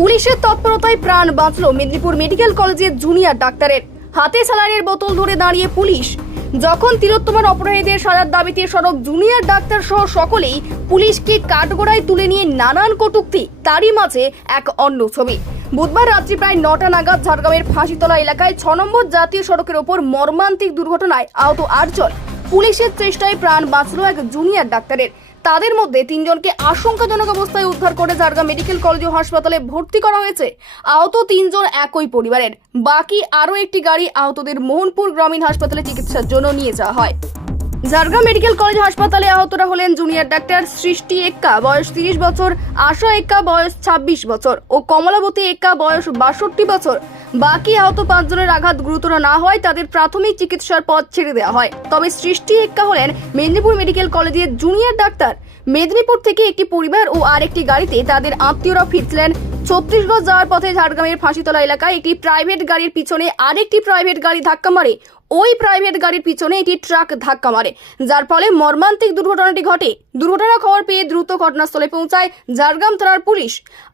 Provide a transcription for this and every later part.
পুলিশের তৎপরতায় প্রাণ বাঁচল মেদিনীপুর মেডিকেল কলেজের জুনিয়র ডাক্তারের। হাতে স্যালাইনের বোতল ধরে দাঁড়িয়ে পুলিশ। যখন তিলোত্তমার অপরাধীদের সাজার দাবিতে সড়ক জুনিয়র ডাক্তার সহ সকলেই পুলিশকে কাঠগোড়ায় তুলে নিয়ে নানান কটূক্তি, তারই মাঝে এক অন্য ছবি। বুধবার রাত্রি প্রায় নটা নাগাদ ঝাড়গ্রামের ফাঁসিতলা এলাকায় ছ নম্বর জাতীয় সড়কের ওপর মর্মান্তিক দুর্ঘটনায় আহত আটজন। পুলিশের চেষ্টায় প্রাণ বাঁচল এক জুনিয়র ডাক্তারের। তাদের মধ্যে তিনজনকে আশঙ্কাজনক অবস্থায় উদ্ধার করে ঝাড়গ্রাম মেডিকেল কলেজ ও হাসপাতালে ভর্তি করা হয়েছে। আহত তিনজন একই পরিবারের। বাকি আরও একটি গাড়ি আহতদের মোহনপুর গ্রামীণ হাসপাতালে চিকিৎসার জন্য নিয়ে যাওয়া হয়। ঝাড়গ্রাম মেডিকেল কলেজ হাসপাতালে আহতরা হলেন জুনিয়র ডাক্তার সৃষ্টি এক্কা, বয়স তিরিশ বছর, আশা এক্কা, বয়স ছাব্বিশ বছর ও কমলাবতী এক্কা, বয়স বাষট্টি বছর। বাকি আহত পাঁচজনের আঘাত গুরুতর না হয় তাদের প্রাথমিক চিকিৎসার পথ ছেড়ে দেওয়া হয়। তবে সৃষ্টি এক্কা হলেন মেদিনীপুর মেডিকেল কলেজের জুনিয়র ডাক্তার। মেদিনীপুর থেকে একটি পরিবার ও আরেকটি গাড়িতে তাদের আত্মীয়রা ফিরছিলেন ছত্তিশগড় যাওয়ার পথে ঝাড়গ্রামের ফাঁসিতলা এলাকায় একটি প্রাইভেট গাড়ির পিছনে আরেকটি প্রাইভেট গাড়ি ধাক্কা মারে। ওই প্রাইভেট গাড়ির পিছনে একটি ট্রাক ধাক্কা মারে। যার ফলে মর্মান্তিক দুর্ঘটনাটি ঘটে। দুর্ঘটনা খবর পেয়ে দ্রুত ঘটনাস্থলে পৌঁছায় ঝাড়গ্রাম থানার পুলিশ।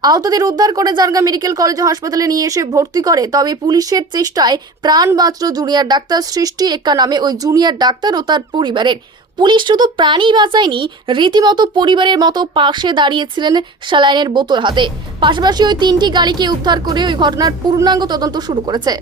আহতদের উদ্ধার করে ঝাড়গ্রাম মেডিকেল কলেজ হাসপাতালে নিয়ে এসে ভর্তি করে। তবে পুলিশের চেষ্টায় প্রাণ বাঁচল জুনিয়র ডাক্তার সৃষ্টি এক্কা নামে ওই জুনিয়র ডাক্তার ও তার পরিবারের। পুলিশ শুধু প্রাণী বাঁচায়নি, রীতিমতো পরিবারের মতো পাশে দাঁড়িয়েছিলেন স্যালাইনের বোতল হাতে। পাশাপাশি ওই তিনটি গাড়িকে উদ্ধার করে ওই ঘটনার পূর্ণাঙ্গ তদন্ত শুরু করেছে।